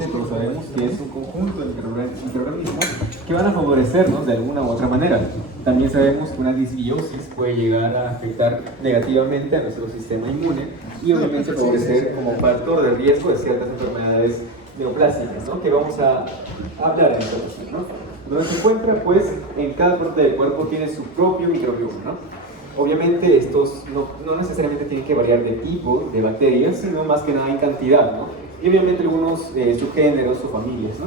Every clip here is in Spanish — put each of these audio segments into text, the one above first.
obviamente todos sabemos que es un conjunto de microorganismos que van a favorecernos de alguna u otra manera. También sabemos que una disbiosis puede llegar a afectar negativamente a nuestro sistema inmune y obviamente favorecer como factor de riesgo de ciertas enfermedades neoplásicas, ¿no? Que vamos a hablar en esta ocasión, ¿no? Donde se encuentra, pues, en cada parte del cuerpo tiene su propio microbioma, ¿no? Obviamente estos no necesariamente tienen que variar de tipo de bacterias, sino más que nada en cantidad, ¿no? Y obviamente algunos subgéneros o familias, ¿no?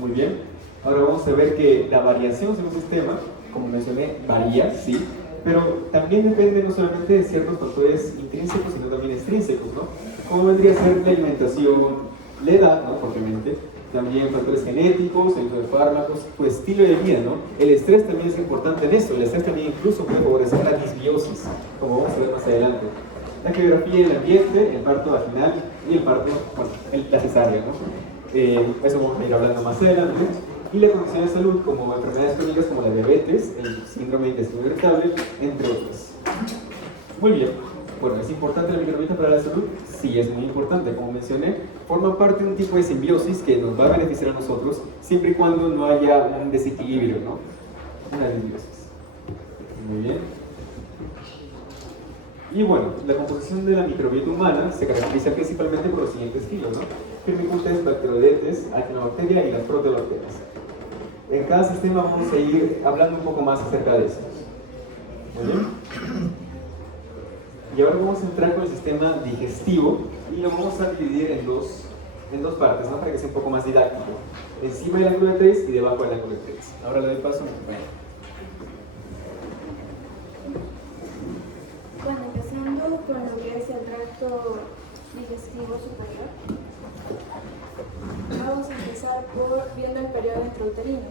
Muy bien. Ahora vamos a ver que la variación en un sistema, como mencioné, varía, sí, pero también depende no solamente de ciertos factores intrínsecos, sino también extrínsecos, ¿no? Como vendría a ser la alimentación, la edad, ¿no? Obviamente, también factores genéticos, el uso de fármacos, tu estilo de vida, ¿no? El estrés también es importante en esto, el estrés también incluso puede favorecer la disbiosis, como vamos a ver más adelante. La geografía del ambiente, el parto vaginal y el parto, bueno, la cesárea, ¿no? Eso vamos a ir hablando más adelante. Y la condición de salud, como enfermedades crónicas como la diabetes, el síndrome de intestino irritable, entre otras. Muy bien. Bueno, ¿es importante la microbiota para la salud? Sí, es muy importante. Como mencioné, forma parte de un tipo de simbiosis que nos va a beneficiar a nosotros siempre y cuando no haya un desequilibrio, ¿no? Una disbiosis. Muy bien. Y bueno, la composición de la microbiota humana se caracteriza principalmente por los siguientes estilos, ¿no? Firmicutes, Bacteroidetes, Actinobacteria y las proteobacterias. En cada sistema vamos a ir hablando un poco más acerca de estos. Muy bien. Y ahora vamos a entrar con el sistema digestivo y lo vamos a dividir en dos partes, ¿no? Para que sea un poco más didáctico. Encima del ángulo de 3 y debajo del ángulo de 3. Ahora le doy paso a mi compañero. Bueno, empezando con lo que es el tracto digestivo superior, vamos a empezar por viendo el periodo intrauterino.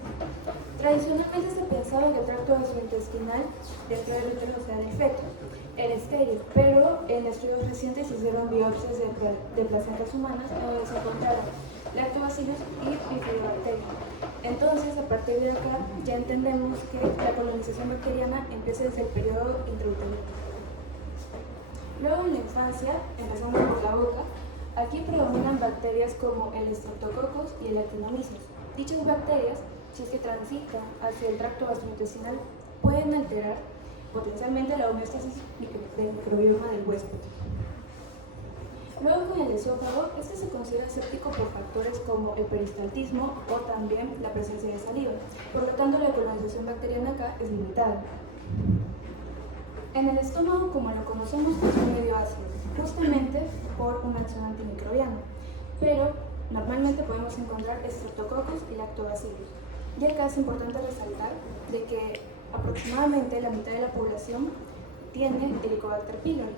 Tradicionalmente se pensaba que el tracto gastrointestinal dentro del útero sea defecto, era estéril, pero en estudios recientes se hicieron biopsias de placentas humanas donde se encontraron lactobacillus y bifidobacterias. Entonces, a partir de acá, ya entendemos que la colonización bacteriana empieza desde el periodo intrauterino. Luego, en la infancia, empezando por la boca, aquí predominan bacterias como el Streptococcus y el Actinomyces. Dichas bacterias, si es que transitan hacia el tracto gastrointestinal, pueden alterar potencialmente la homeostasis del microbioma del huésped. Luego, con el esófago, este se considera séptico por factores como el peristaltismo o también la presencia de saliva. Por lo tanto, la colonización bacteriana acá es limitada. En el estómago, como lo conocemos, es un medio ácido, justamente por una acción antimicrobiana, pero normalmente podemos encontrar Streptococcus y Lactobacillus. Y acá es importante resaltar de que aproximadamente la mitad de la población tiene Helicobacter pylori,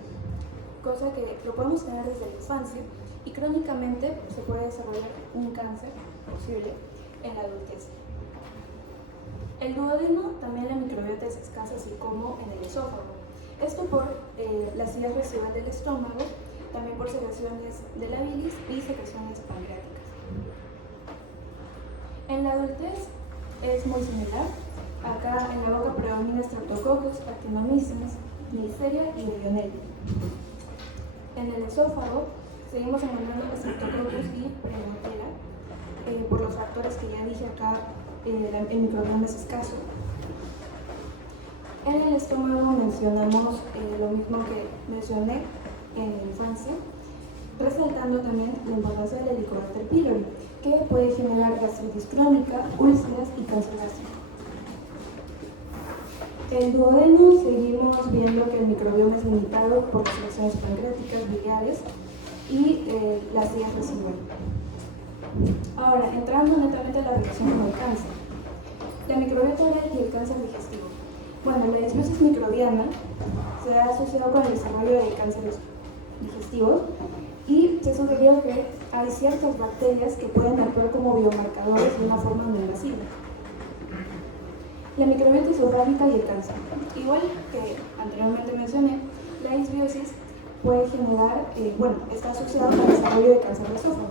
cosa que lo podemos tener desde la infancia y crónicamente se puede desarrollar un cáncer posible en la adultez. El duodeno también la microbiota es escasa, así como en el esófago. Esto por las vías residuales del estómago, también por secreciones de la bilis y secreciones pancreáticas. En la adultez es muy similar. Acá en la boca predomina Streptococcus, Actinomyces, Neisseria y Legionella. En el esófago seguimos encontrando Streptococcus y Prevotella, por los factores que ya dije acá, el microbioma es escaso. En el estómago mencionamos lo mismo que mencioné en la infancia, resaltando también la importancia del Helicobacter pylori, que puede generar gastritis crónica, úlceras y cáncer gástrico. El duodeno seguimos viendo que el microbioma es limitado por las secreciones pancreáticas, biliares y las vías residuales. Ahora, entrando netamente a la relación con el cáncer. La microbiota oral y el cáncer digestivo. Bueno, la disbiosis microbiana se ha asociado con el desarrollo de cánceres digestivos y se sugirió que hay ciertas bacterias que pueden actuar como biomarcadores de una forma no invasiva. La microbiota esofágica y el cáncer. Igual que anteriormente mencioné, la disbiosis puede generar, está asociada al desarrollo de cáncer de esófago.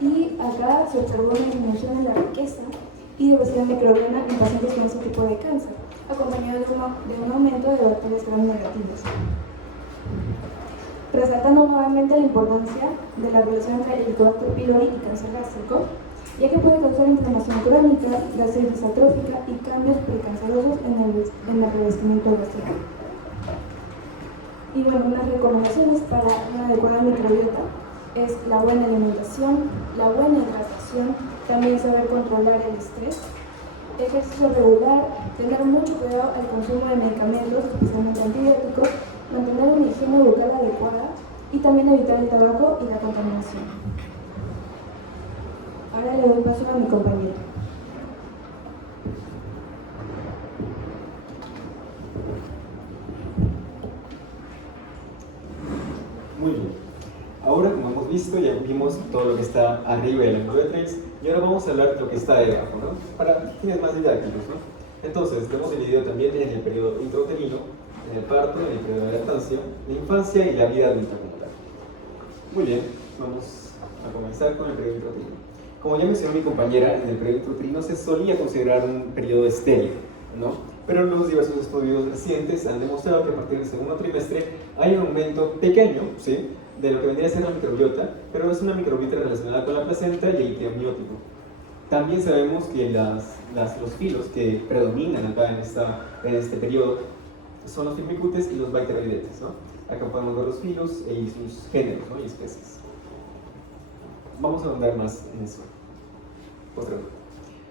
Y acá se observó una disminución en la riqueza y diversidad microbiana en pacientes con ese tipo de cáncer, acompañado de un aumento de bacterias gram negativas. resaltando nuevamente la importancia de la relación entre Helicobacter pylori y cáncer gástrico, ya que puede causar inflamación crónica, gastritis atrófica y cambios precancerosos en el revestimiento gástrico. Y bueno, unas recomendaciones para una adecuada microbiota es la buena alimentación, la buena hidratación, también saber controlar el estrés, ejercicio regular, tener mucho cuidado al consumo de medicamentos, especialmente antibióticos, mantener una higiene bucal adecuada y también evitar el tabaco y la contaminación. Ahora le doy paso a mi compañero. Muy bien. Ahora, como hemos visto, ya vimos todo lo que está arriba del endometrix y ahora vamos a hablar de lo que está debajo, ¿no? Para fines más didácticos, ¿no? Entonces, lo hemos dividido también en el periodo intrauterino, en el parto, en el periodo de lactancia, la infancia y la vida adulta como tal. Muy bien, vamos a comenzar con el periodo intrauterino. Como ya mencionó mi compañera, en el periodo intrauterino se solía considerar un periodo estéril, ¿no? Pero los diversos estudios recientes han demostrado que a partir del segundo trimestre hay un aumento pequeño, ¿sí?, de lo que vendría a ser la microbiota, pero es una microbiota relacionada con la placenta y el líquido amniótico. También sabemos que los filos que predominan acá en este periodo son los firmicutes y los bacteroidetes, ¿no? Acá podemos ver los filos y sus géneros, ¿no?, y especies. Vamos a ahondar más en eso posteriormente.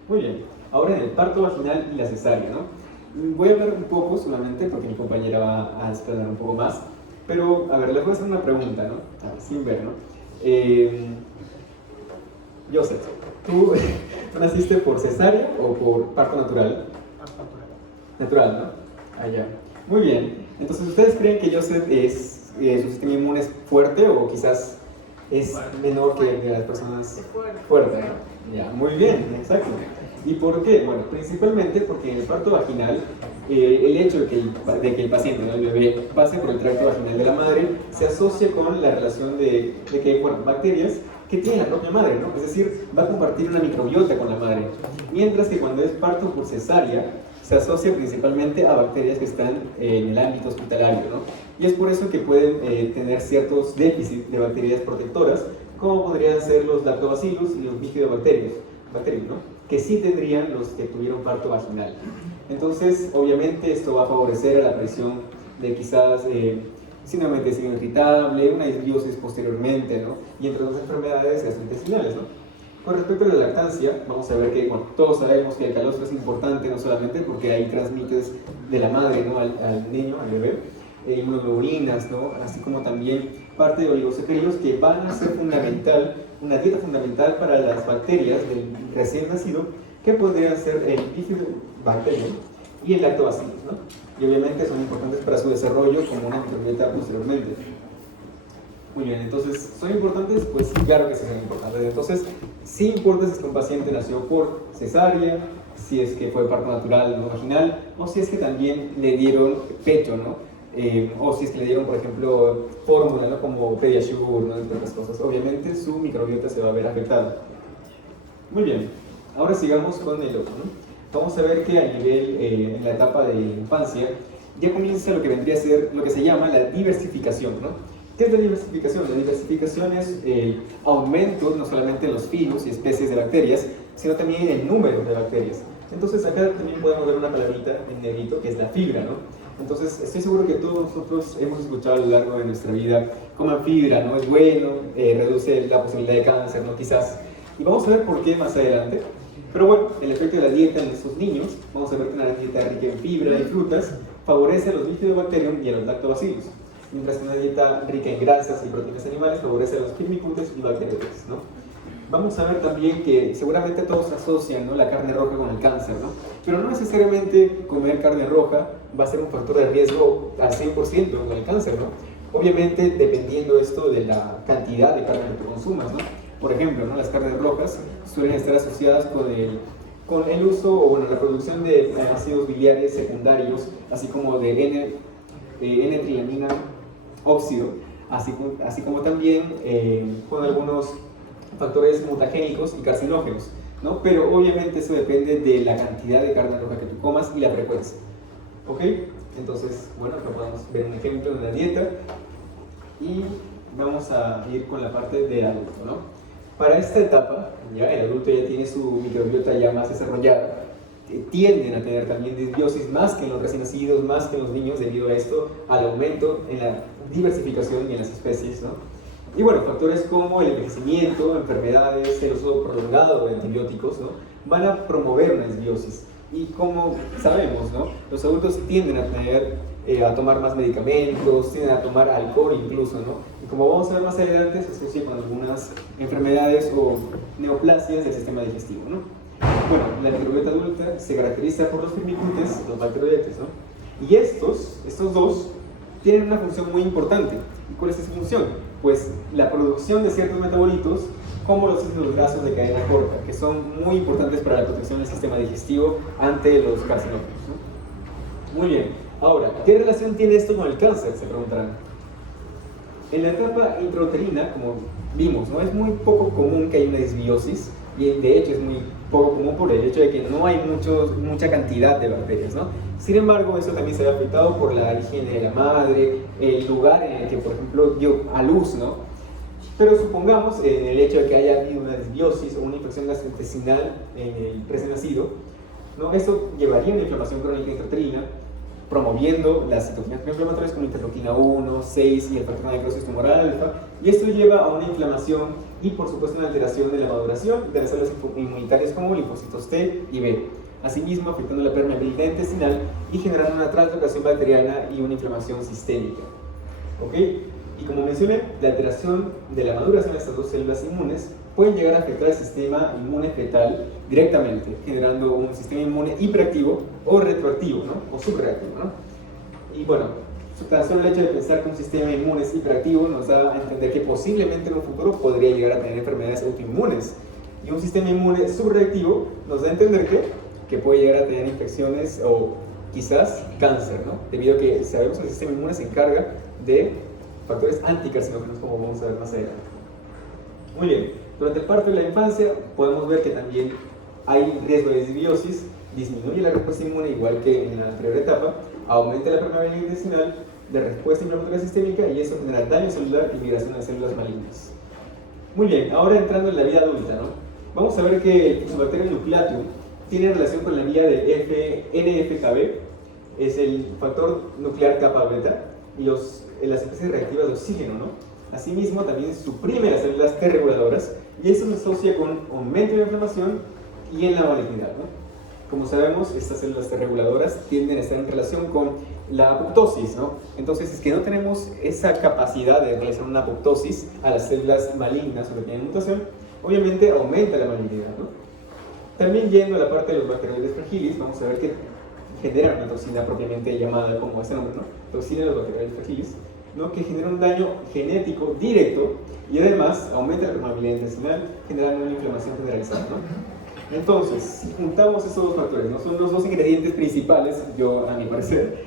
Muy bien, ahora en el parto vaginal y la cesárea, ¿no? Voy a hablar un poco solamente porque mi compañera va a explicar un poco más, pero a ver, les voy a hacer una pregunta, ¿no? A ver, sin ver, ¿no? Joseph, ¿tú naciste por cesárea o por parto natural? Parto natural. Natural, ¿no? Allá. Muy bien. Entonces, ¿ustedes creen que Joseph su sistema inmune es fuerte o quizás es menor que las personas? Fuerte, ¿no? Ya, muy bien, exacto. ¿Y por qué? Bueno, principalmente porque en el parto vaginal, el hecho de que el paciente, ¿no?, el bebé, pase por el tracto vaginal de la madre, se asocia con la relación de que hay, bueno, bacterias que tiene la propia madre, ¿no? Es decir, va a compartir una microbiota con la madre. Mientras que cuando es parto por cesárea, se asocia principalmente a bacterias que están en el ámbito hospitalario, ¿no? Y es por eso que pueden tener ciertos déficits de bacterias protectoras, como podrían ser los lactobacillus y los bifidobacterios, ¿no?, que sí tendrían los que tuvieron parto vaginal. Entonces, obviamente, esto va a favorecer a la aparición de quizás síndrome de intestino irritable, una disbiosis posteriormente, ¿no?, y entre otras enfermedades gastrointestinales, ¿no? Con respecto a la lactancia, vamos a ver que, bueno, todos sabemos que el calostro es importante, no solamente porque ahí transmites de la madre, ¿no?, al niño, al bebé, inmunoglobulinas, ¿no?, así como también parte de oligosacáridos que van a ser fundamental, una dieta fundamental para las bacterias del recién nacido, que podrían ser el bifidobacterium y el lactobacillus, ¿no? Y obviamente son importantes para su desarrollo como una microbiota posteriormente. Muy bien, entonces, ¿son importantes? Pues sí, claro que sí son importantes. Entonces, sí importa si es que un paciente nació por cesárea, si es que fue parto natural no vaginal, o si es que también le dieron pecho, ¿no? O si es que le dieron, por ejemplo, fórmula, ¿no?, como Pediasure, ¿no?, entre otras cosas. Obviamente su microbiota se va a ver afectada. Muy bien, ahora sigamos con el otro, ¿no? Vamos a ver que a nivel, en la etapa de infancia, ya comienza lo que vendría a ser lo que se llama la diversificación, ¿no? ¿Qué es la diversificación? La diversificación es el aumento no solamente en los filos y especies de bacterias, sino también en el número de bacterias. Entonces acá también podemos ver una palabrita en negrito que es la fibra, ¿no? Entonces estoy seguro que todos nosotros hemos escuchado a lo largo de nuestra vida: coman fibra, ¿no?, es bueno, reduce la posibilidad de cáncer, ¿no?, quizás. Y vamos a ver por qué más adelante. Pero bueno, el efecto de la dieta en estos niños, vamos a ver que una dieta rica en fibra y frutas favorece a los bifidobacterium y a los lactobacillus, mientras que una dieta rica en grasas y proteínas animales favorece a los firmicutes y bacteroidetes, ¿no? Vamos a ver también que seguramente todos asocian, ¿no?, la carne roja con el cáncer, ¿no? Pero no necesariamente comer carne roja va a ser un factor de riesgo al 100% con el cáncer, ¿no? Obviamente dependiendo esto de la cantidad de carne que tú consumas, ¿no? Por ejemplo, ¿no?, las carnes rojas suelen estar asociadas con el uso o, bueno, la producción de ácidos biliares secundarios, así como de N-trilamina óxido, así como también con algunos factores mutagénicos y carcinógenos, ¿no? Pero obviamente eso depende de la cantidad de carne roja que tú comas y la frecuencia, ¿ok? Entonces, bueno, acá podemos ver un ejemplo de una dieta. y vamos a ir con la parte de adulto, ¿no? Para esta etapa, ya el adulto ya tiene su microbiota ya más desarrollada, tienden a tener también disbiosis más que en los recién nacidos, más que en los niños, debido a esto, al aumento en la diversificación y en las especies, ¿no? Y bueno, factores como el envejecimiento, enfermedades, el uso prolongado de antibióticos, ¿no? Van a promover una disbiosis. Y como sabemos, ¿no? Los adultos tienden a tener, a tomar más medicamentos, tienden a tomar alcohol incluso, ¿no? Y como vamos a ver más adelante, se asocia con algunas enfermedades o neoplasias del sistema digestivo, ¿no? Bueno, la microbiota adulta se caracteriza por los firmicutes, los bacteroidetes, ¿no? Y estos dos tienen una función muy importante. ¿Y cuál es esa función? Pues la producción de ciertos metabolitos, como los ácidos grasos de cadena corta, que son muy importantes para la protección del sistema digestivo ante los carcinógenos, ¿no? Muy bien. Ahora, ¿qué relación tiene esto con el cáncer? Se preguntarán. En la etapa intrauterina, como vimos, ¿no? Es muy poco común que haya una disbiosis, y de hecho es muy poco común por el hecho de que no hay mucha cantidad de bacterias, ¿no? Sin embargo, eso también se ve afectado por la higiene de la madre, el lugar en el que, por ejemplo, dio a luz, ¿no? Pero supongamos, en el hecho de que haya habido una disbiosis o una infección gastrointestinal en el recién nacido, ¿no? Esto llevaría a una inflamación crónica intrauterina, promoviendo las citoquinas proinflamatorias como interleuquina 1, 6 y el factor de necrosis tumoral alfa, y esto lleva a una inflamación y por supuesto una alteración de la maduración de las células inmunitarias como linfocitos T y B, asimismo afectando la permeabilidad intestinal y generando una translocación bacteriana y una inflamación sistémica. ¿Ok? Y como mencioné, la alteración de la maduración de estas dos células inmunes pueden llegar a afectar el sistema inmune fetal directamente, generando un sistema inmune hiperactivo o retroactivo, ¿no? O subreactivo, ¿no? Y bueno, tan solo el hecho de pensar que un sistema inmune es hiperactivo nos da a entender que posiblemente en un futuro podría llegar a tener enfermedades autoinmunes. Y un sistema inmune subreactivo nos da a entender que puede llegar a tener infecciones o quizás cáncer, ¿no? Debido a que sabemos que el sistema inmune se encarga de factores anticarcinógenos, como vamos a ver más adelante. Muy bien, durante el parto y la infancia podemos ver que también hay riesgo de disbiosis, disminuye la respuesta inmune igual que en la anterior etapa, aumenta la permeabilidad intestinal, de respuesta inflamatoria sistémica, y eso genera daño celular y migración a células malignas. Muy bien, ahora entrando en la vida adulta, ¿no? Vamos a ver que el Fusobacterium nucleatum tiene relación con la vía de NF-κB, es el factor nuclear kappa beta, y las especies reactivas de oxígeno, ¿no? Asimismo, también suprime las células T reguladoras, y esto se asocia con aumento de la inflamación y en la malignidad, ¿no? Como sabemos, estas células T reguladoras tienden a estar en relación con la apoptosis, ¿no? Entonces, es que no tenemos esa capacidad de realizar una apoptosis a las células malignas o que tienen mutación, obviamente aumenta la malignidad, ¿no? También yendo a la parte de los bacteroides fragilis, vamos a ver que generan una toxina propiamente llamada como ese nombre, ¿no? Toxina de los bacteroides fragilis, ¿no? Que genera un daño genético directo y además aumenta la permeabilidad intestinal, generando una inflamación generalizada, ¿no? Entonces, si juntamos esos dos factores, ¿no? Son los dos ingredientes principales, a mi parecer,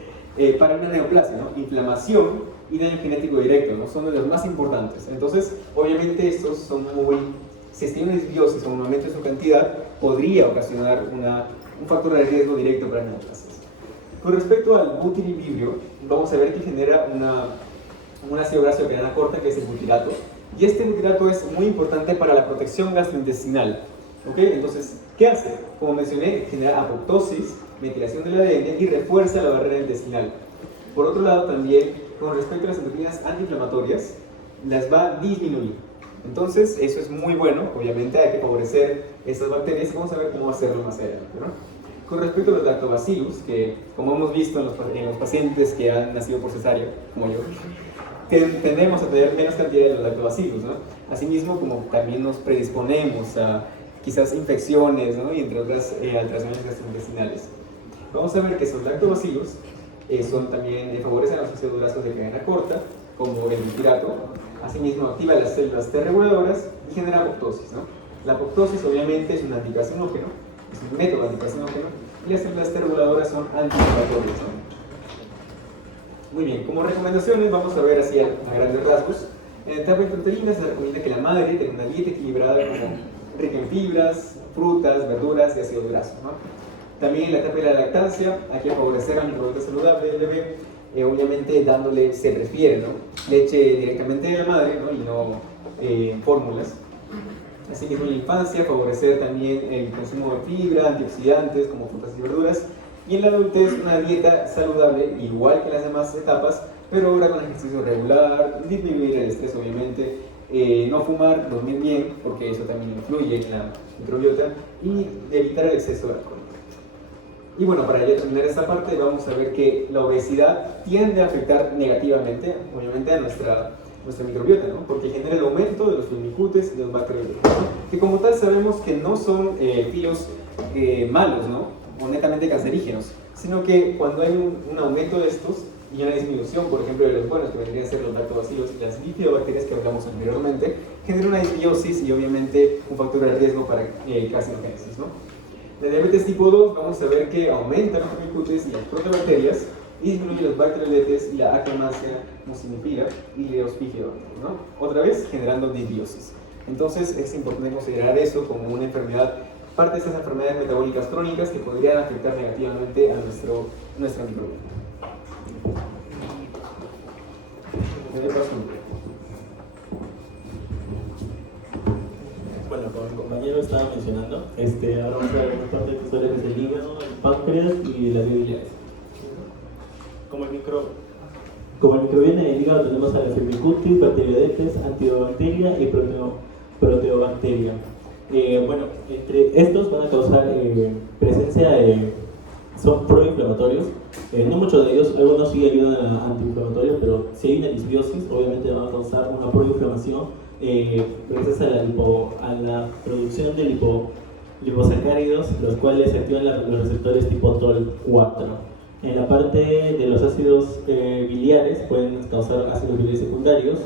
para una neoplasia, ¿no? Inflamación y daño genético directo, ¿no? Son de los más importantes. Entonces, obviamente estos son si tiene una disbiosis o un aumento de su cantidad, podría ocasionar un factor de riesgo directo para neoplasias. Con respecto al butiribibrio, vamos a ver que genera un ácido graso de cadena corta, que es el butirato, y este butirato es muy importante para la protección gastrointestinal. ¿Ok? Entonces, ¿qué hace? Como mencioné, genera apoptosis, metilación del ADN y refuerza la barrera intestinal. Por otro lado, también, con respecto a las citoquinas antiinflamatorias, las va a disminuir. Entonces, eso es muy bueno. Obviamente hay que favorecer estas bacterias y vamos a ver cómo hacerlo más adelante, ¿no? Con respecto a los lactobacillus, que como hemos visto en los pacientes que han nacido por cesárea, como yo, tendemos a tener menos cantidad de los lactobacillus, ¿no? Asimismo, como también nos predisponemos a quizás infecciones, ¿no? Y entre otras alteraciones gastrointestinales. Vamos a ver que esos lactobacillus también favorecen los ácidos grasos de cadena corta, como el butirato. Asimismo, activa las células T reguladoras y genera apoptosis, ¿no? La apoptosis obviamente es un anticarcinógeno, es un método anticarcinógeno, y las células T reguladoras son antiinflamatorias, ¿no? Muy bien, como recomendaciones vamos a ver así a grandes rasgos. En la etapa intrauterina se recomienda que la madre tenga una dieta equilibrada como rica en fibras, frutas, verduras y ácidos grasos, ¿no? También en la etapa de la lactancia hay que favorecer la microbiota saludable del bebé, obviamente se prefiere, ¿no? Leche directamente de la madre, ¿no? Y no fórmulas. Asimismo, en la infancia, favorecer también el consumo de fibra, antioxidantes como frutas y verduras. Y en la adultez, una dieta saludable, igual que las demás etapas, pero ahora con ejercicio regular, disminuir el estrés, obviamente, no fumar, dormir bien, porque eso también influye en la microbiota, y evitar el exceso de alcohol. Y bueno, para ya terminar esta parte, vamos a ver que la obesidad tiende a afectar negativamente, obviamente, a nuestra microbiota, ¿no? Porque genera el aumento de los firmicutes y los bacteriólicos, ¿no? Que como tal sabemos que no son virus malos, ¿no? O netamente cancerígenos, sino que cuando hay un aumento de estos y una disminución, por ejemplo, de los buenos, que vendrían a ser los lactobacilos y las bifidobacterias que hablamos anteriormente, genera una disbiosis y obviamente un factor de riesgo para carcinogénesis, ¿no? La diabetes tipo 2 vamos a ver que aumenta los firmicutes y las proteobacterias y disminuye los bacteroletes y la Akkermansia muciniphila y los bifidobacterias, ¿no? Otra vez generando disbiosis. Entonces es importante considerar eso como una enfermedad, parte de esas enfermedades metabólicas crónicas que podrían afectar negativamente a nuestra microbiota. Bueno, como mi compañero estaba mencionando, ahora vamos a ver una parte que suele ser el hígado, el páncreas y las vías biliares. Como el microbioma en el hígado tenemos a la Firmicutes, Bacteroidetes, Antibacteria y Proteobacteria. Bueno, entre estos van a causar presencia de... son proinflamatorios, no muchos de ellos, algunos sí ayudan a antiinflamatorios, pero si hay una disbiosis, obviamente va a causar una proinflamación gracias a la producción de liposacáridos, los cuales activan los receptores tipo TOL4. En la parte de los ácidos biliares pueden causar ácidos biliares secundarios,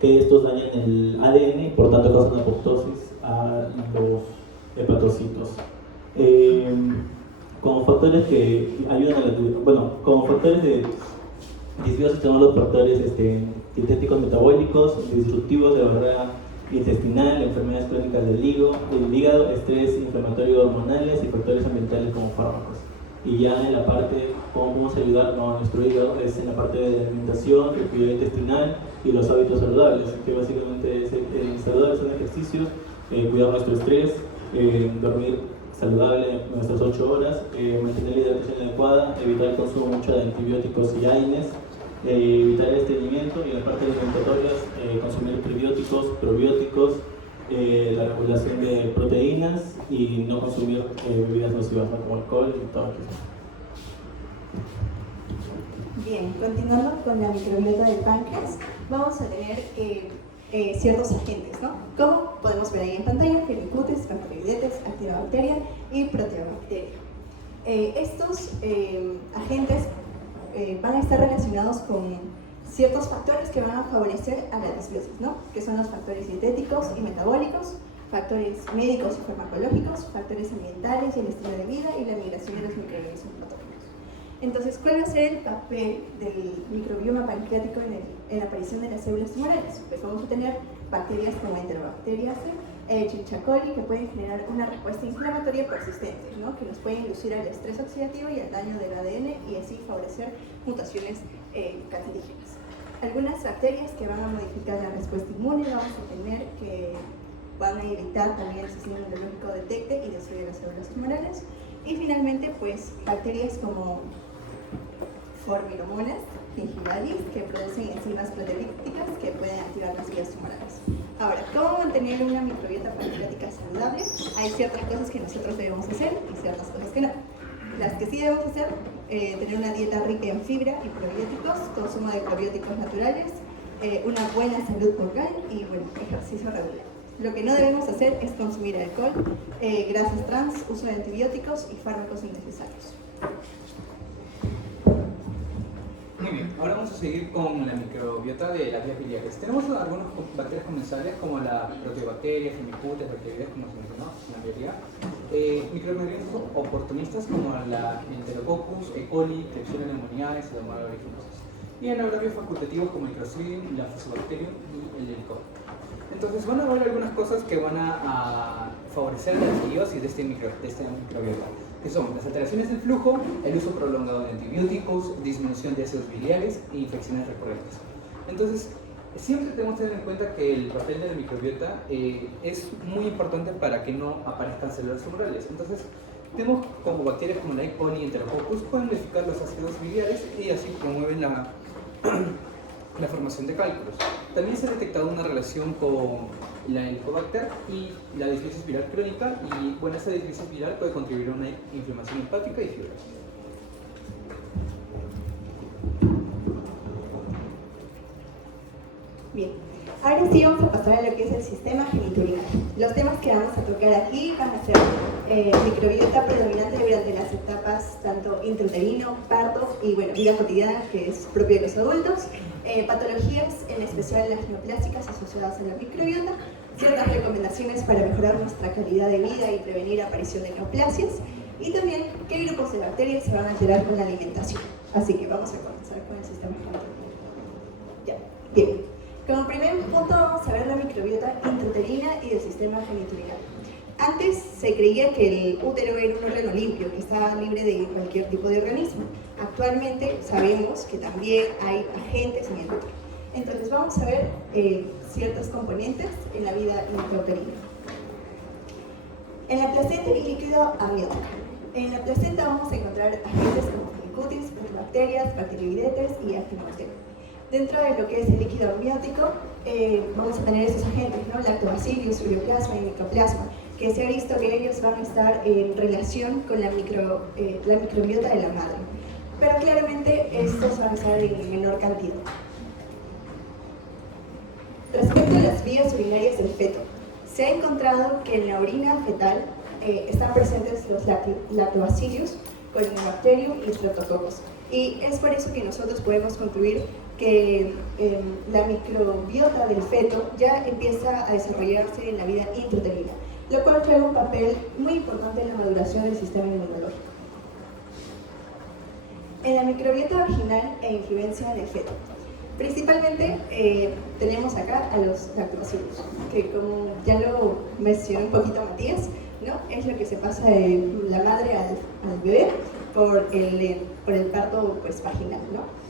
que estos dañan el ADN y por tanto causan apoptosis a los hepatocitos. Como factores que ayudan a como factores de disbiosis tenemos los factores sintéticos metabólicos, disruptivos de la barrera intestinal, enfermedades crónicas del hígado, estrés inflamatorio hormonales y factores ambientales como fármacos. Y ya en la parte, cómo podemos ayudar a nuestro hígado, es en la parte de la alimentación, el cuidado intestinal y los hábitos saludables, que básicamente saludables son ejercicios, cuidar nuestro estrés, dormir saludable nuestras 8 horas, mantener la hidratación adecuada, evitar el consumo mucho de antibióticos y AINES, evitar el estreñimiento y en la parte alimentatorias consumir prebióticos, probióticos, la regulación de proteínas y no consumir bebidas nocivas como alcohol y tabaquismo. Bien, continuando con la microbiota del páncreas, vamos a tener ciertos agentes, ¿no? Como podemos ver ahí en pantalla, Firmicutes, Bacteroidetes, Actinobacteria y Proteobacteria. Estos agentes van a estar relacionados con ciertos factores que van a favorecer a la disbiosis, ¿no? Que son los factores dietéticos y metabólicos, factores médicos y farmacológicos, factores ambientales y el estilo de vida y la migración de los microorganismos patógenos. Entonces, ¿cuál va a ser el papel del microbioma pancreático en la aparición de las células tumorales? Pues vamos a tener bacterias como Enterobacteriaceae, Escherichia coli, que pueden generar una respuesta inflamatoria persistente, ¿no? Que nos pueden inducir al estrés oxidativo y al daño del ADN y así favorecer mutaciones cancerígenas. Algunas bacterias que van a modificar la respuesta inmune vamos a tener que van a evitar también el sistema inmunológico detecte y destruye las células tumorales. Y finalmente, pues, bacterias como Formiromonas gingivalis, que producen enzimas proteolíticas que pueden activar las vías tumorales. Ahora, ¿cómo mantener una microbiota pancreática saludable? Hay ciertas cosas que nosotros debemos hacer y ciertas cosas que no. Las que sí debemos hacer, tener una dieta rica en fibra y probióticos, consumo de probióticos naturales, una buena salud bucal y, bueno, ejercicio regular. Lo que no debemos hacer es consumir alcohol, grasas trans, uso de antibióticos y fármacos innecesarios. Muy bien, ahora vamos a seguir con la microbiota de las vías biliares. Tenemos algunas bacterias comensales como la proteobacteria, Firmicutes, bacterias como se mencionó, la mayoría. Microorganismos oportunistas como la Enterococcus, E. coli, Klebsiella pneumoniae, Pseudomonas aeruginosa. Y anaerobios facultativos como el Clostridium, la Fusobacterium y el Helicobacter. Entonces van a ver algunas cosas que van a favorecer la disbiosis de esta microbiota, que son las alteraciones del flujo, el uso prolongado de antibióticos, disminución de ácidos biliares e infecciones recurrentes. Entonces, siempre tenemos que tener en cuenta que el papel de la microbiota es muy importante para que no aparezcan células tumorales. Entonces, tenemos como bacterias como la E. coli y Enterococcus pueden modificar los ácidos biliares y así promueven la formación de cálculos. También se ha detectado una relación con la Helicobacter y la disbiosis viral crónica, y bueno, esta disbiosis viral puede contribuir a una inflamación hepática y fiebre. Bien, ahora sí vamos a pasar a lo que es el sistema genitourinario. Los temas que vamos a tocar aquí van a ser microbiota predominante durante las etapas tanto intrauterino, parto y bueno, vida cotidiana, que es propio de los adultos, patologías, en especial las neoplásicas asociadas a la microbiota, ciertas recomendaciones para mejorar nuestra calidad de vida y prevenir aparición de neoplasias, y también qué grupos de bacterias se van a alterar con la alimentación. Así que vamos a comenzar con el sistema genitourinario. Ya, bien. Como primer punto vamos a ver la microbiota intrauterina y del sistema genitourinario. Antes se creía que el útero era un órgano limpio, que estaba libre de cualquier tipo de organismo. Actualmente sabemos que también hay agentes en el útero. Entonces vamos a ver ciertos componentes en la vida intrauterina. En la placenta hay líquido amniótico. En la placenta vamos a encontrar agentes como Firmicutes, bacterias, bacteroidetes y actinobacterias. Dentro de lo que es el líquido amniótico, vamos a tener esos agentes, ¿no? Lactobacillus, ureoplasma y micoplasma, que se ha visto que ellos van a estar en relación con la microbiota de la madre. Pero claramente estos van a estar en menor cantidad. Respecto a las vías urinarias del feto, se ha encontrado que en la orina fetal están presentes los lactobacillus, Corynebacterium y Streptococcus. Y es por eso que nosotros podemos concluir que la microbiota del feto ya empieza a desarrollarse en la vida intrauterina, lo cual juega un papel muy importante en la maduración del sistema inmunológico. En la microbiota vaginal e influencia del feto, principalmente tenemos acá a los lactobacillus, que como ya lo mencionó un poquito Matías, ¿no? Es lo que se pasa de la madre al bebé por el parto pues, vaginal, ¿no?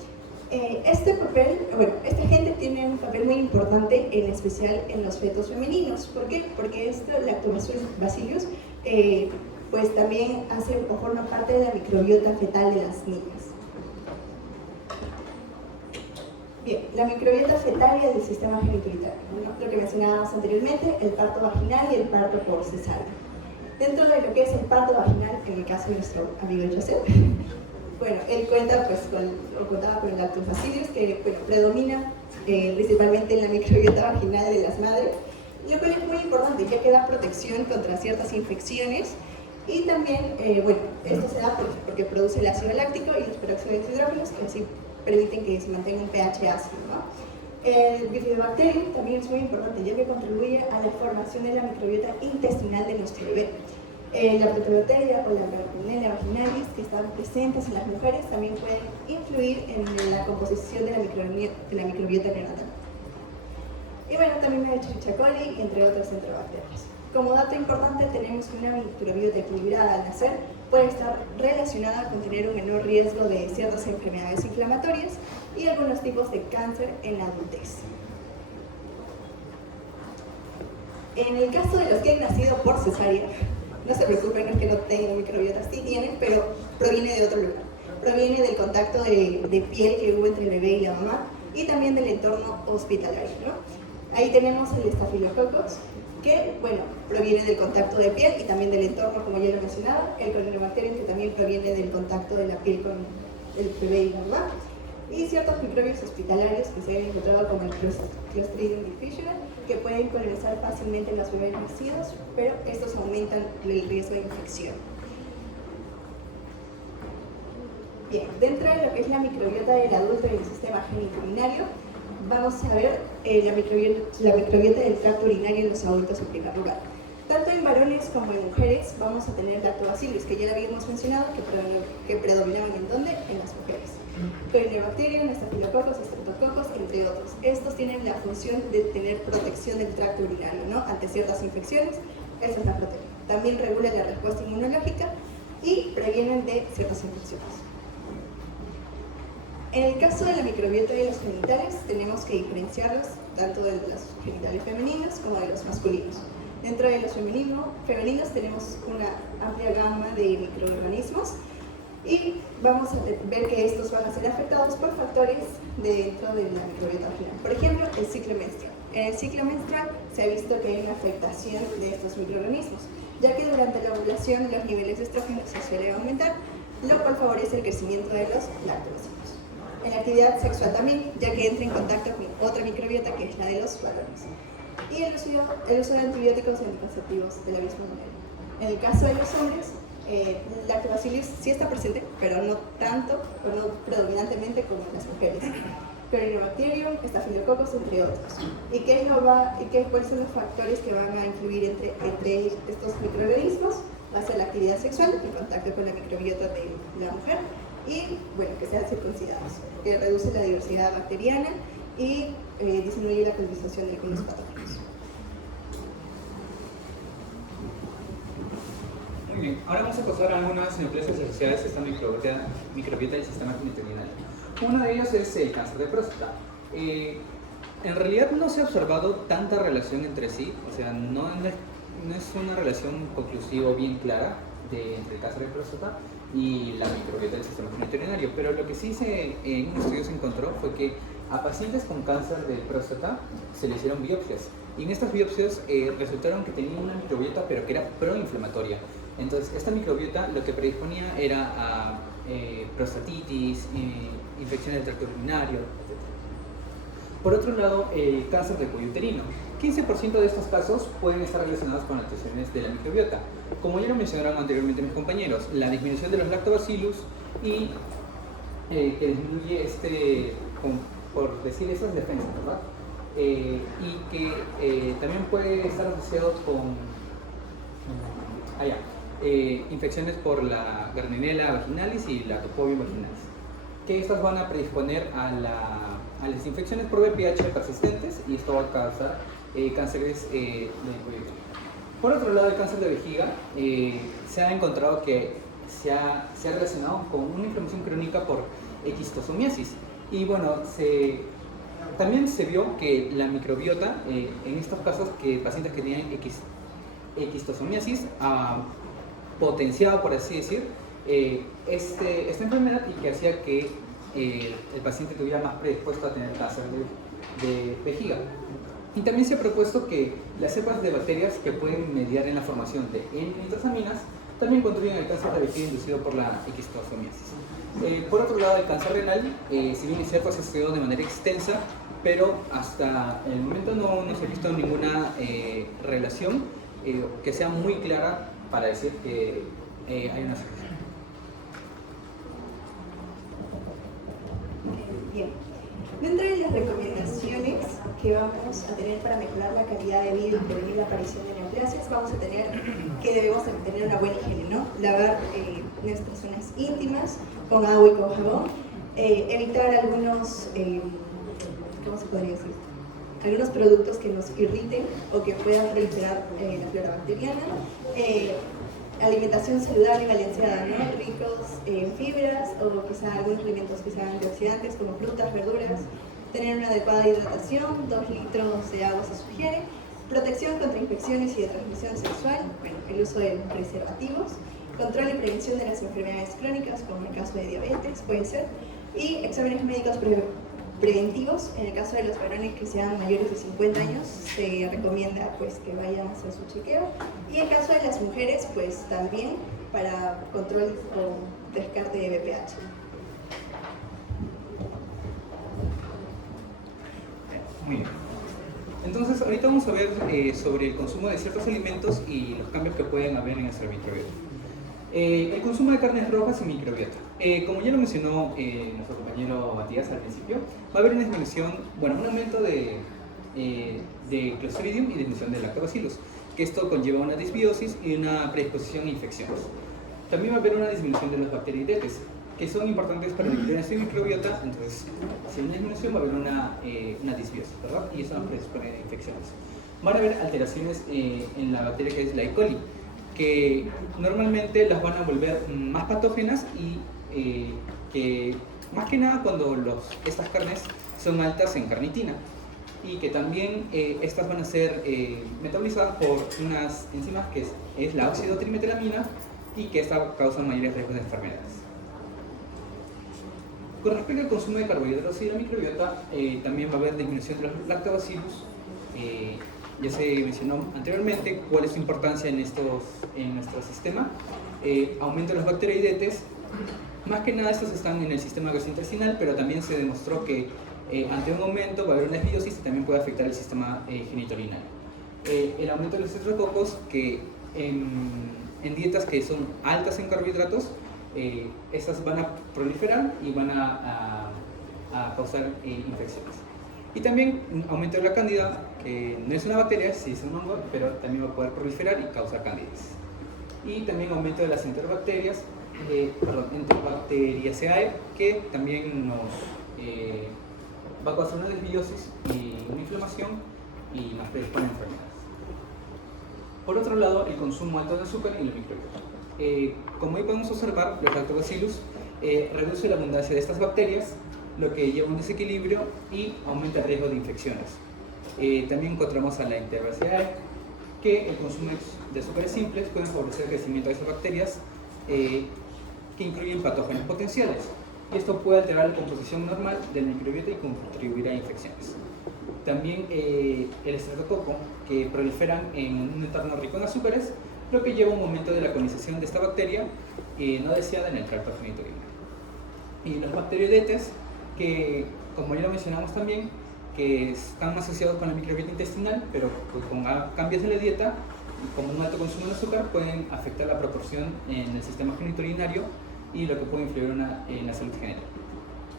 Este agente tiene un papel muy importante, en especial en los fetos femeninos. ¿Por qué? Porque estos lactobacillus pues también hacen o forman parte de la microbiota fetal de las niñas. Bien, la microbiota fetal del sistema genitourinario, ¿no? Lo que mencionábamos anteriormente, el parto vaginal y el parto por cesárea. Dentro de lo que es el parto vaginal, en el caso de nuestro amigo Joseph, bueno, él contaba con lactobacillus que predomina principalmente en la microbiota vaginal de las madres, lo cual es muy importante ya que da protección contra ciertas infecciones y también, esto se da porque produce el ácido láctico y los peróxidos de hidrógenos que así permiten que se mantenga un pH ácido, ¿no? El bifidobacterium también es muy importante ya que contribuye a la formación de la microbiota intestinal de nuestro bebé. La Proteobacteria o la Bartonella vaginalis, que están presentes en las mujeres, también pueden influir en la composición de la microbiota neonatal. Y bueno, también la Escherichia coli, entre otras enterobacterias. Como dato importante, tenemos que una microbiota equilibrada al nacer puede estar relacionada con tener un menor riesgo de ciertas enfermedades inflamatorias y algunos tipos de cáncer en la adultez. En el caso de los que han nacido por cesárea, no se preocupen, no es que no tengan microbiota, sí tienen, pero proviene de otro lugar. Proviene del contacto de piel que hubo entre el bebé y la mamá y también del entorno hospitalario, ¿no? Ahí tenemos el estafilococcus, que, proviene del contacto de piel y también del entorno, como ya lo mencionaba, el Corynebacterium, que también proviene del contacto de la piel con el bebé y la mamá, y ciertos microbios hospitalarios que se han encontrado como el Clostridium difficile, que pueden colonizar fácilmente en los bebés nacidos, pero estos aumentan el riesgo de infección. Bien, dentro de lo que es la microbiota del adulto y el sistema genitourinario, vamos a ver la microbiota del tracto urinario en los adultos en primer lugar. Tanto en varones como en mujeres vamos a tener lactobacillus, que ya lo habíamos mencionado, que predominaban en ¿dónde? En las mujeres. Corynebacterium, Staphylococcus, Streptococcus, entre otros. Estos tienen la función de tener protección del tracto urinario, ¿no? Ante ciertas infecciones, esa es la protección. También regula la respuesta inmunológica y previenen de ciertas infecciones. En el caso de la microbiota de los genitales, tenemos que diferenciarlos tanto de los genitales femeninos como de los masculinos. Dentro de los femeninos tenemos una amplia gama de microorganismos y vamos a ver que estos van a ser afectados por factores dentro de la microbiota vaginal. Por ejemplo, el ciclo menstrual. En el ciclo menstrual se ha visto que hay una afectación de estos microorganismos, ya que durante la ovulación los niveles de estrógenos se suelen aumentar, lo cual favorece el crecimiento de los lactobacillus. En la actividad sexual también, ya que entra en contacto con otra microbiota que es la de los varones. Y el uso de antibióticos y anticonceptivos de la misma manera. En el caso de los hombres, lactobacillus sí está presente, pero no tanto o no predominantemente como en las mujeres. Corynebacterium, Staphylococcus, entre otros. ¿Y cuáles son los factores que van a influir entre estos microorganismos? Va a ser la actividad sexual, el contacto con la microbiota de la mujer y, bueno, que sean circuncidados, que reduce la diversidad bacteriana y disminuye la colonización de algunos patógenos. Muy bien, ahora vamos a pasar a algunas neoplasias asociadas a esta microbiota del sistema genitourinario. Uno de ellos es el cáncer de próstata. En realidad no se ha observado tanta relación entre sí, o sea, no es una relación conclusiva o bien clara entre el cáncer de próstata y la microbiota del sistema genitourinario, pero lo que sí en un estudio se encontró fue que a pacientes con cáncer de próstata se le hicieron biopsias y en estas biopsias resultaron que tenían una microbiota pero que era proinflamatoria. Entonces esta microbiota lo que predisponía era a prostatitis, infecciones del tracto urinario, etc. Por otro lado, el cáncer de cuello uterino. 15% de estos casos pueden estar relacionados con alteraciones de la microbiota. Como ya lo mencionaron anteriormente mis compañeros, la disminución de los lactobacillus y que disminuye por decir esas defensas, ¿verdad? Y que también puede estar asociado con infecciones por la Gardnerella vaginalis y la Topobium vaginalis, que estas van a predisponer a las infecciones por VPH persistentes y esto va a causar cánceres del cuello. Por otro lado, el cáncer de vejiga se ha encontrado que se ha relacionado con una inflamación crónica por equistosomiasis. Y bueno, también se vio que la microbiota, en estos casos, que pacientes que tenían equistosomiasis, potenciaba, por así decir, esta enfermedad y que hacía que el paciente estuviera más predispuesto a tener cáncer de vejiga. Y también se ha propuesto que las cepas de bacterias que pueden mediar en la formación de N-nitrosaminas también contribuyen al cáncer de vejiga inducido por la equistosomiasis. Por otro lado, el cáncer renal, si bien es cierto, se ha estudiado de manera extensa, pero hasta el momento no se ha visto ninguna relación que sea muy clara para decir que hay una asociación. Bien. Dentro de las recomendaciones que vamos a tener para mejorar la calidad de vida y prevenir la aparición de neoplasias, vamos a tener que debemos tener una buena higiene, ¿no? Lavar nuestras zonas íntimas con agua y con jabón, evitar algunos, ¿cómo se podría decir? Algunos productos que nos irriten o que puedan proliferar la flora bacteriana. Alimentación saludable y balanceada, ¿no? Ricos en fibras o quizá algunos alimentos que sean antioxidantes como frutas, verduras. Tener una adecuada hidratación, 2 litros de agua se sugiere. Protección contra infecciones y de transmisión sexual, bueno, el uso de preservativos. Control y prevención de las enfermedades crónicas, como en el caso de diabetes, puede ser. Y exámenes médicos preventivos. En el caso de los varones que sean mayores de 50 años, se recomienda pues, que vayan a hacer su chequeo. Y en el caso de las mujeres, pues también para control o descarte de VPH. Muy bien. Entonces, ahorita vamos a ver sobre el consumo de ciertos alimentos y los cambios que pueden haber en nuestra microbiota. El consumo de carnes rojas y microbiota. Como ya lo mencionó nuestro compañero Matías al principio, va a haber una disminución, bueno, un aumento de Clostridium y disminución de lactobacillus. que esto conlleva una disbiosis y una predisposición a infecciones. También va a haber una disminución de las bacteriidetes, que son importantes para el equilibrio de la microbiota. Entonces, si hay una disminución, va a haber una disbiosis, ¿verdad? Y eso nos predispone a infecciones. Van a haber alteraciones en la bacteria que es la E. coli, que normalmente las van a volver más patógenas y que más que nada cuando estas carnes son altas en carnitina, y que también estas van a ser metabolizadas por unas enzimas que es la oxidotrimetelamina, y que esta causa mayores riesgos de enfermedades. Con respecto al consumo de carbohidratos y de la microbiota, también va a haber disminución de los lactobacillus. Ya se mencionó anteriormente cuál es su importancia en nuestro sistema. Aumento de las bacteroidetes. Más que nada estos están en el sistema gastrointestinal, pero también se demostró que ante un aumento va a haber una disbiosis y también puede afectar el sistema genitourinario. El aumento de los estreptococos, que en dietas que son altas en carbohidratos, estas van a proliferar y van a causar infecciones. Y también un aumento de la cándida, que no es una bacteria, sí es un hongo, pero también va a poder proliferar y causar cándidez. Y también aumento de las enterobacteriaceae, que también nos va a causar una desbiosis y una inflamación y nos predispone a enfermedades. Por otro lado, el consumo alto de azúcar y la microbiota. Como ahí podemos observar, los lactobacillus reduce la abundancia de estas bacterias, lo que lleva a un desequilibrio y aumenta el riesgo de infecciones. También encontramos a la Enterobaciaceae, que el consumo de azúcares simples puede favorecer el crecimiento de esas bacterias que incluyen patógenos potenciales. Y esto puede alterar la composición normal del microbiota y contribuir a infecciones. También el estreptococo, que proliferan en un entorno rico en azúcares, lo que lleva a un aumento de la colonización de esta bacteria no deseada en el tracto genitourinario. Y los bacterioidetes, que como ya lo mencionamos también, que están asociados con la microbiota intestinal, pero con cambios de la dieta, como un alto consumo de azúcar, pueden afectar la proporción en el sistema genitourinario y lo que puede influir en la salud general.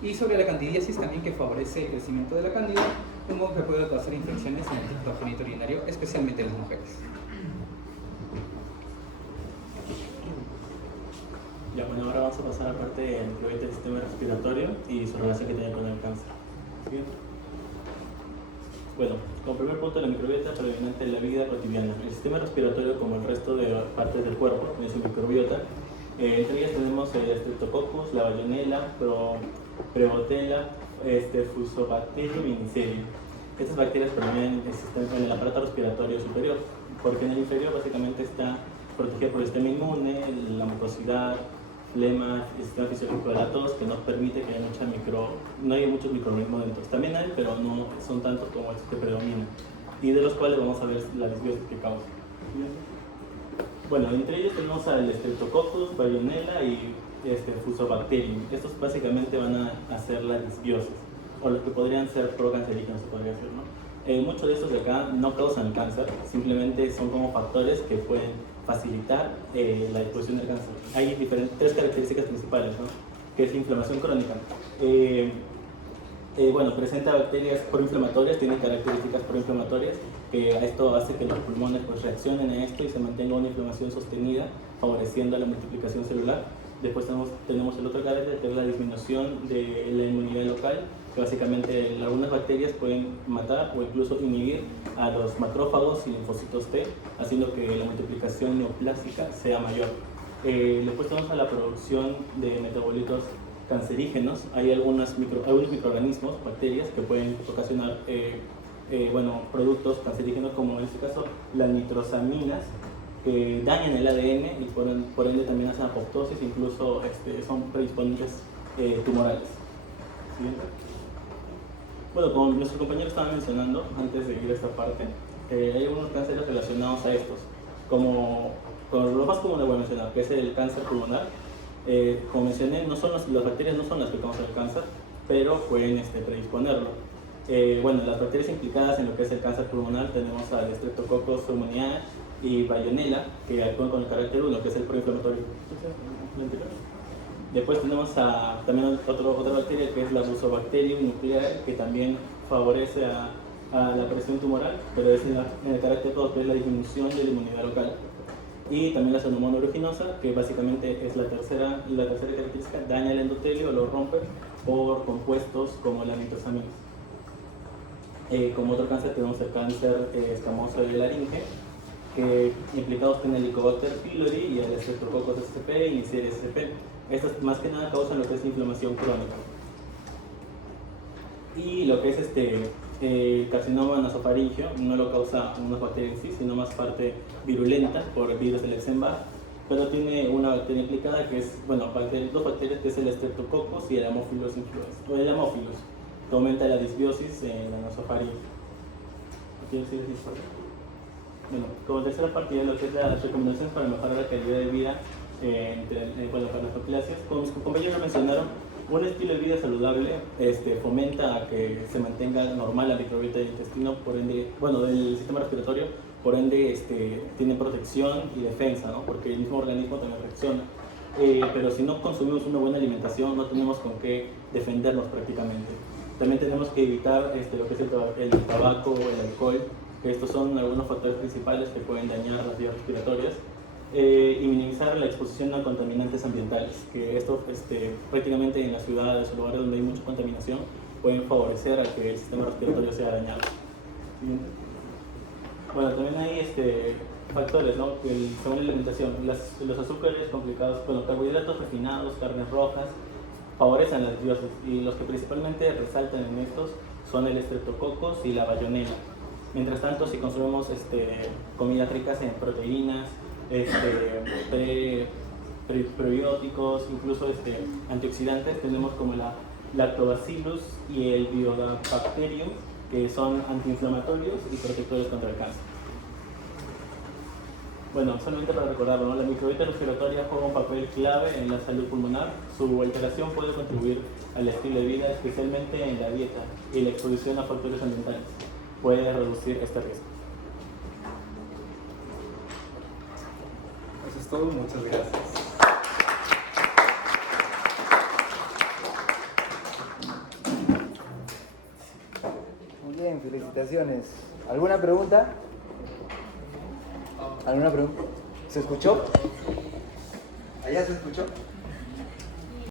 Y sobre la candidiasis también, que favorece el crecimiento de la cándida, de modo que puede causar infecciones en el tracto genitourinario, especialmente en las mujeres. Ya, bueno, ahora vamos a pasar a la parte del microbiota del sistema respiratorio y su relación que tiene con el cáncer. Siguiente. Bueno, como primer punto, la microbiota predominante en la vida cotidiana. El sistema respiratorio, como el resto de partes del cuerpo, tiene su microbiota. Entre ellas tenemos el Streptococcus, la Bayonella, Prevotella, Fusobacterium y Neisseria. Estas bacterias predominan en el aparato respiratorio superior, porque en el inferior básicamente está protegido por el sistema inmune, la mucosidad, flema, el sistema fisiológico de la tos, que nos permite que no haya muchos microorganismos dentro. También hay, pero no son tantos como estos que predominan, y de los cuales vamos a ver la disbiosis que causa. Bueno, entre ellos tenemos al Streptococcus, Bayonella y Fusobacterium. Estos básicamente van a hacer la disbiosis, o los que podrían ser procancerígenos, se podría decir, ¿no? Muchos de estos de acá no causan cáncer, simplemente son como factores que pueden facilitar la disposición del cáncer. Hay tres características principales, ¿no? Que es la inflamación crónica. Bueno, presenta bacterias proinflamatorias, tiene características proinflamatorias, que esto hace que los pulmones pues reaccionen a esto y se mantenga una inflamación sostenida, favoreciendo la multiplicación celular. Después tenemos el otro carácter, que es la disminución de la inmunidad local, que básicamente algunas bacterias pueden matar o incluso inhibir a los macrófagos y linfocitos T, haciendo que la multiplicación neoplástica sea mayor. Después tenemos a la producción de metabolitos cancerígenos. Hay algunos microorganismos, bacterias, que pueden ocasionar productos cancerígenos, como en este caso las nitrosaminas, que dañan el ADN y por ende también hacen apoptosis, incluso son predisponentes tumorales. ¿Siguiente? Bueno, como nuestro compañero estaba mencionando antes de ir a esta parte, hay algunos cánceres relacionados a estos, como lo más común le voy a mencionar, que es el cáncer pulmonar. Como mencioné, las bacterias no son las que causan el cáncer, pero pueden predisponerlo. Bueno, las bacterias implicadas en lo que es el cáncer pulmonar tenemos al Streptococcus pneumoniae y Bayonella, que actúan con el carácter 1, que es el proinflamatorio. Después tenemos también otra bacteria, que es la Fusobacterium nucleae, que también favorece a la presión tumoral, pero es en el carácter 2, que es la disminución de la inmunidad local. Y también la pseudomonas aeruginosa, que básicamente es la tercera característica, daña el endotelio, lo rompe por compuestos como la nitrosaminas. Como otro cáncer tenemos el cáncer escamoso de laringe, que implicados tiene el Helicobacter pylori y el Streptococcus sp y Neisseria sp. Estas más que nada causan lo que es inflamación crónica. Y lo que es el carcinoma nasofaringeo no lo causa una bacteria en sí, sino más parte virulenta por el virus del Epstein-Barr, pero tiene una bacteria implicada que es, bueno, dos bacterias, que es el Streptococcus y el Haemophilus influenza, o el Haemophilus, que aumenta la disbiosis en la nasofaringe. ¿Quiero decir eso? Bueno, como tercera parte de lo que es las recomendaciones para mejorar la calidad de vida para las profilaxias, como mis compañeros mencionaron, un estilo de vida saludable fomenta a que se mantenga normal la microbiota del intestino, por ende, bueno, del sistema respiratorio, por ende tiene protección y defensa, ¿no? Porque el mismo organismo también reacciona. Pero si no consumimos una buena alimentación, no tenemos con qué defendernos prácticamente. También tenemos que evitar lo que es el tabaco, el alcohol, que estos son algunos factores principales que pueden dañar las vías respiratorias, y minimizar la exposición a contaminantes ambientales, que esto prácticamente en las ciudades o lugares donde hay mucha contaminación pueden favorecer a que el sistema respiratorio sea dañado. Bueno, también hay factores, ¿no? Según la alimentación, los azúcares complicados, bueno, carbohidratos refinados, carnes rojas, favorecen las disbiosis, y los que principalmente resaltan en estos son el Streptococcus y la Bayonella. Mientras tanto, si consumimos comidas ricas en proteínas, prebióticos, incluso antioxidantes, tenemos como la Lactobacillus y el Bifidobacterium, que son antiinflamatorios y protectores contra el cáncer. Bueno, solamente para recordarlo, ¿no? La microbiota respiratoria juega un papel clave en la salud pulmonar. Su alteración puede contribuir al estilo de vida, especialmente en la dieta, y la exposición a factores ambientales puede reducir este riesgo. Eso es todo, muchas gracias. Muy bien, felicitaciones. ¿Alguna pregunta? ¿Alguna pregunta? ¿Se escuchó? ¿Allá se escuchó?